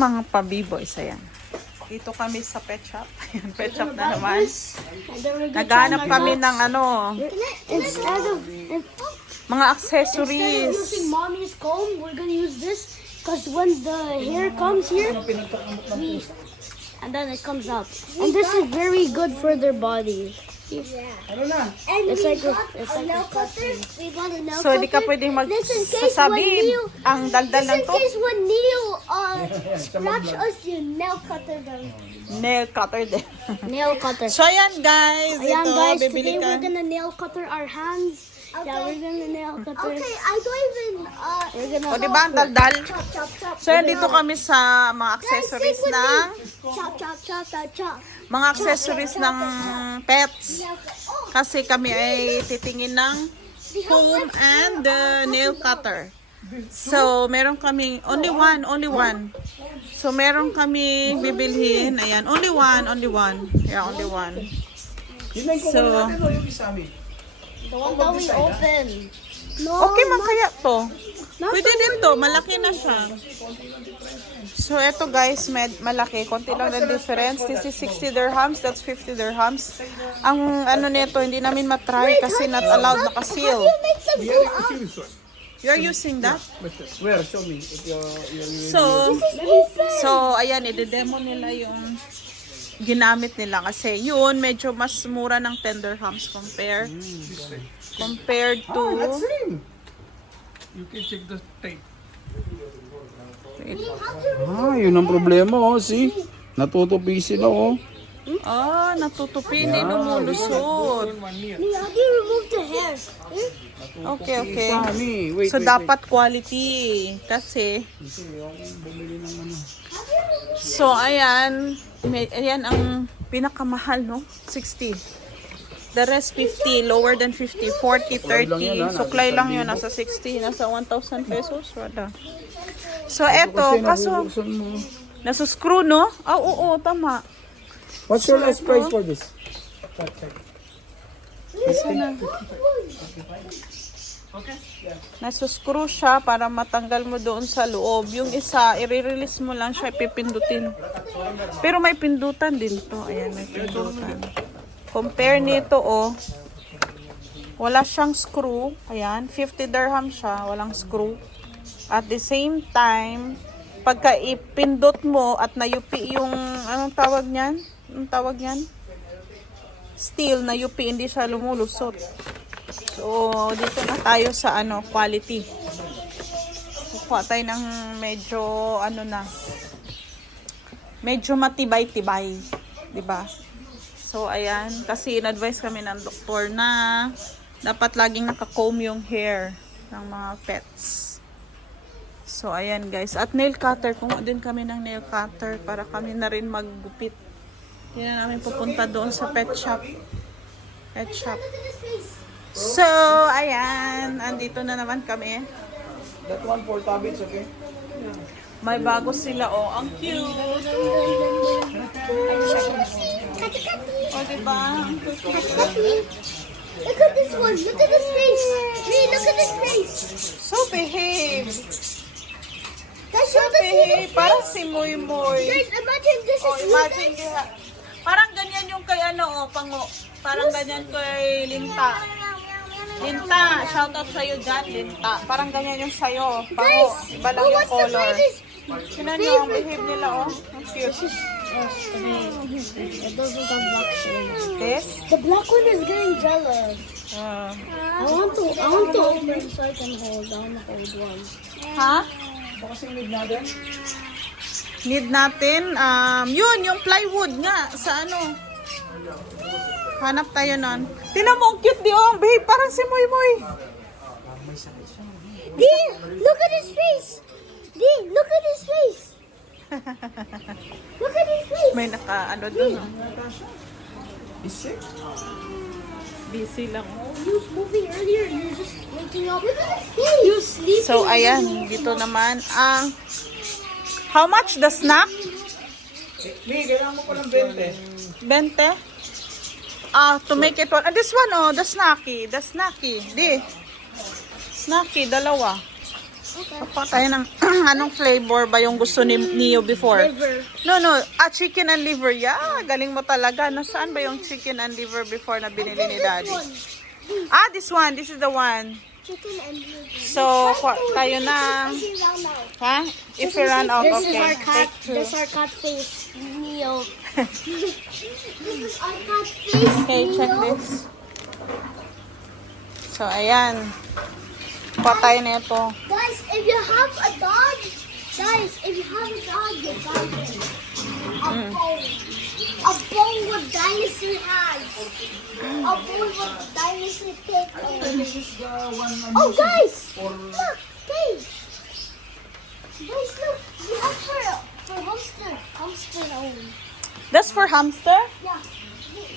mga pabiboys, ayan. Dito kami sa pet shop. Ayan, pet shop na naman. Naghanap kami ng ano, Instead of mga accessories. using mommy's comb, we're gonna use this because when the hair comes here, and then it comes out. And this is very good for their body. And it's like nail cutter. We got a nail So, di ka pwedeng magsasabi ang daldal ng to. in case when Neil scratch us, yung nail cutter down. Nail cutter din. Nail cutter. So, ayan guys. Ayan Ito, guys, bibili today ka. we're gonna nail cutter our hands. Okay. Yeah, we're gonna nail cutter. Okay, I don't even, We're gonna O, di ba ang daldal? chop, chop, chop. So, yan, dito kami sa mga accessories ng Chop, chop, chop, chop, chop. mga accessories ng pets. Kasi kami ay titingin ng comb and nail cutter. So, meron kaming, only one. So, meron kami bibilhin. Ayan, only one. Yeah, only one. So, The one that we open. okay man kaya to. Pwede din to, malaki na siya. So, eto guys, malaki. Konti lang na difference. This is 60 dirhams, that's 50 dirhams. Ang ano nito, hindi namin matry kasi not allowed naka-seal. Make them go up. You're using that? Where? Show me. If you're So, ayan, i-demo nila yung ginamit nila kasi yun, medyo mas mura ng 10 dirhams compared to... same. You can check the tape. Yun ang problema, oh. See? Natutupisin ako. Natutupi, hindi lumulusot. How do you remove the hair? Okay. Wait, So, dapat quality. Kasi, so, ayan. Ayan ang pinakamahal, no? 60. The rest 50. Lower than 50. 40, 30. Suklay lang yun. Nasa 60. Nasa 1,000 pesos. Wala. So, eto. Kaso, nasa screw, no? Oo, tama. What's your last price for this? Isa na. Nasa screw siya para matanggal mo doon sa loob. Yung isa, i-release mo lang siya, pipindutin. Pero may pindutan din to. Ayan, may pindutan. Compare nito, oh. Wala siyang screw. Ayan, 50 dirham siya. Walang screw. At the same time, pagka ipindot mo at nayupi yung, anong tawag niyan? Anong tawag niyan? Steel, nayupi, hindi siya lumulusot. So, dito na tayo sa quality. Kukuha tayo ng medyo, medyo matibay-tibay. Diba? So, ayan. Kasi in-advise kami ng doktor na dapat laging naka-comb yung hair ng mga pets. So, ayan guys. At nail cutter. Kumuha din kami ng nail cutter para kami na rin maggupit. Hindi na namin pupunta doon sa pet shop. Pet shop. So, ayan. Andito na naman kami. That one for tablets, okay? May bago sila, oh. Ang cute. Oh, diba? Ang cute. Look at this one. Look at his face. Hey, look at his face. So behave. Guys, show So the behave. Parang si Moy Moy. Guys, imagine this Oh, is imagine diha. Parang ganyan yung kay pango. Parang ganyan kay Linta. Linta, shoutout sa'yo dyan, Linta. Parang ganyan yung sa'yo. Pango, iba lang yung color. Sino nyo ang behave nila, oh. Ang cute. It doesn't have black stains. This? The black one is getting jealous. I want to open so I can hold on the old one. Ha? Need natin, yun, yung plywood nga, sa hanap tayo nun. Tingnan mo, ang cute di, oh, babe, parang si Moy Moy. Dee, look at his face. Dee, look at his face. Look at his face. May dun, oh. Is she? Busy lang. You was moving earlier. You were just waking up. Look at his face. You sleeping. So, ayan, dito naman, ang, how much the snack? Mi, kailangan mo pa ng 20. 20? To make it one. This one, oh, the snacky. Di. Snacky, dalawa. Papa tayo ng anong flavor ba yung gusto ni Neo before? Liver. No. Chicken and liver. Yeah, galing mo talaga. Nasaan ba yung chicken and liver before na binili ni Daddy? This one. This is the one. Chicken and liver. So, tayo na. Okay, round out. Ha? If we run out, This is okay. our cat. Take two. This is our cat face. Neo. This is our cat face. Okay, check this. So, ayan. Kuha tayo na ito. Guys, if you have a dog, you buy them. A bone with dinosaur has. A bone with dinosaur take on. Oh, guys! Look, guys! Guys, look! We have for hamster. Hamster only. That's for hamster? Yeah.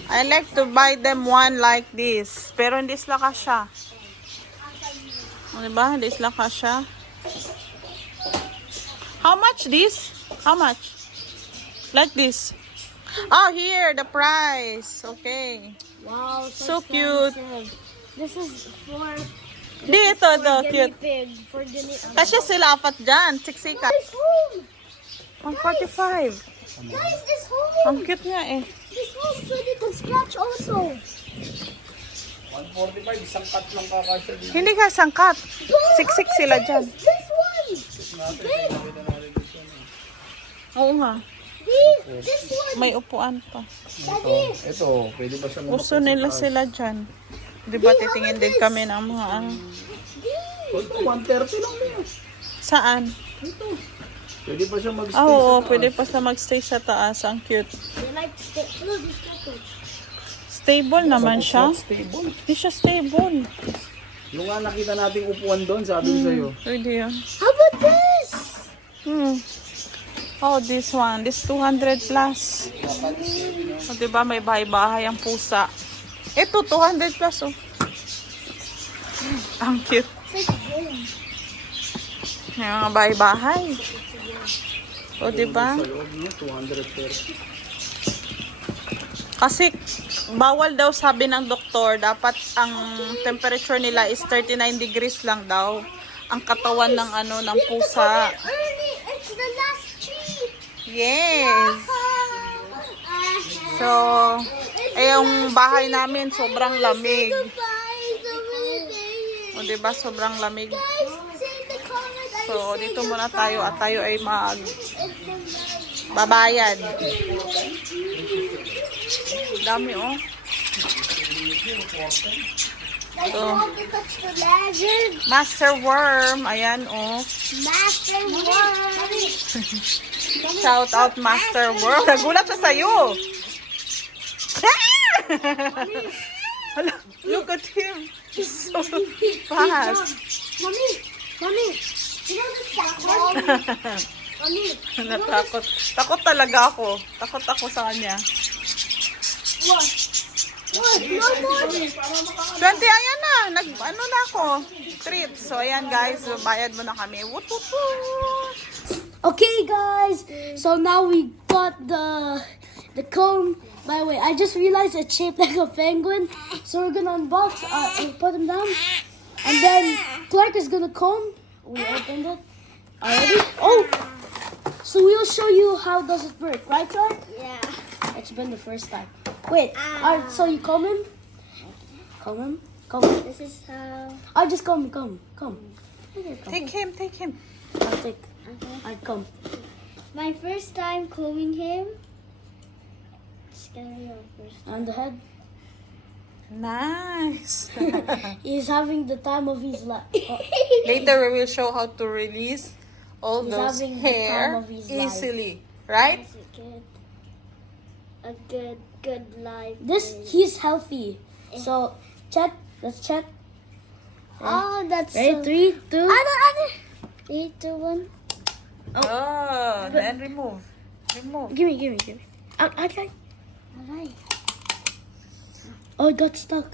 I like to buy them one like this. Pero hindi sila kasha. Diba? Hindi sila kasha. How much this? How much? Like this. Oh, here, the price. Okay. Wow, So cute. expensive. This is for Dito, the guinea cute. pig. For guinea. Kasya sila apat dyan. Siksika. Guys, home! 145. Guys, this home! Ang cute nga eh. This home so they can scratch also. 145, isang cut lang kakasya din. Hindi ka sangkat. Siksik sila dyan. This one! Big! Oo nga. This one! May upuan pa. Daddy! Ito, pwede ba siyang Gusto nila sila dyan. Di ba titingin din kami ng mga ano. Ito, 130 lang din. Saan? Ito. Pwede pa siyang mag-stay Ah, oo, sa taas. pwede pa sa magstay sa taas. Ang cute. They like look, this cockroach. Stable naman siya. Stable. Hindi siya stable. Yung nga nakita nating upuan doon, sabi ko sa'yo. Pwede yun. How about this? Oh, this one. This 200 plus. O, diba may bahay-bahay ang pusa. Ito, 200 plus, oh. Ang cute. It's like home. May mga bahay-bahay. O, diba? Sa loob niya, 230. Kasi, bawal daw sabi ng doktor, dapat ang temperature nila is 39 degrees lang daw. Ang katawan ng ano, ng pusa. Early, it's the last treat. Yes. So, yung bahay namin sobrang lamig. O, diba? Sobrang lamig. So, dito muna tayo at tayo ay babayad. Dami, oh. Like, you want to touch the lizard? Master worm. Ayan, oh. Master worm. Shout out Master worm. Nagulat siya sa'yo. Hala, look at him. He's so fast. Mommy, you know the tackle? Mommy, Natakot. Takot talaga ako. Takot ako sa kanya. what? What? No more. 20, ayan na. Ano na ako. Treat. So, ayan guys. Bayad mo na kami. Woot, woot, woot. Okay, guys. So now we got the comb. By the way, I just realized it's shaped like a penguin. So we're gonna unbox and put them down. And then Clark is gonna comb. We opened it already. Oh! So we'll show you how does it work, right, Clark? Yeah. It's been the first time. Wait. Alright, so you comb him? Comb him? Comb him. This is how. I'll just comb. Here, comb. Take him, take him. I'll take. Okay. I'll comb. My first time combing him. Just gonna be my first. On the head. Nice. He's having the time of his life. Later, we will show how to release all He's those having the time hair of his life. easily. Right? A good life. He's healthy. So check. Let's check. Oh, that's Ready? 3, 2. Other. 3, 2, 1. Oh, then remove. Give me. Okay. Alright. Oh, it got stuck.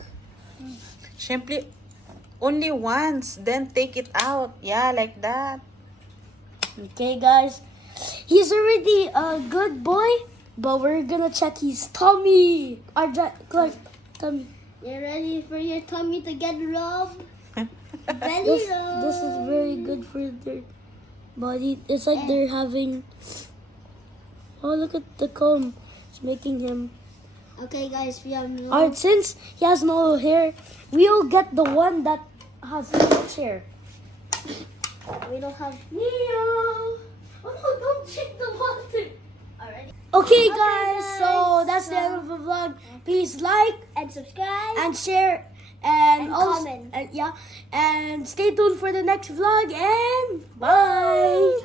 Simply, only once. Then take it out. Yeah, like that. Okay, guys. He's already a good boy, but we're gonna check his tummy. Clark, tummy. You ready for your tummy to get rubbed? Belly This is very good for their body. It's like they're having. Oh, look at the comb. It's making him. Okay, guys, we have no. Alright, since he has no hair, we'll get the one that has much hair. We don't have. Neo! Oh no, don't check the water. Already. Okay, guys, so that's the end of the vlog. Please like And subscribe. and share and also, comment. and stay tuned for the next vlog and bye.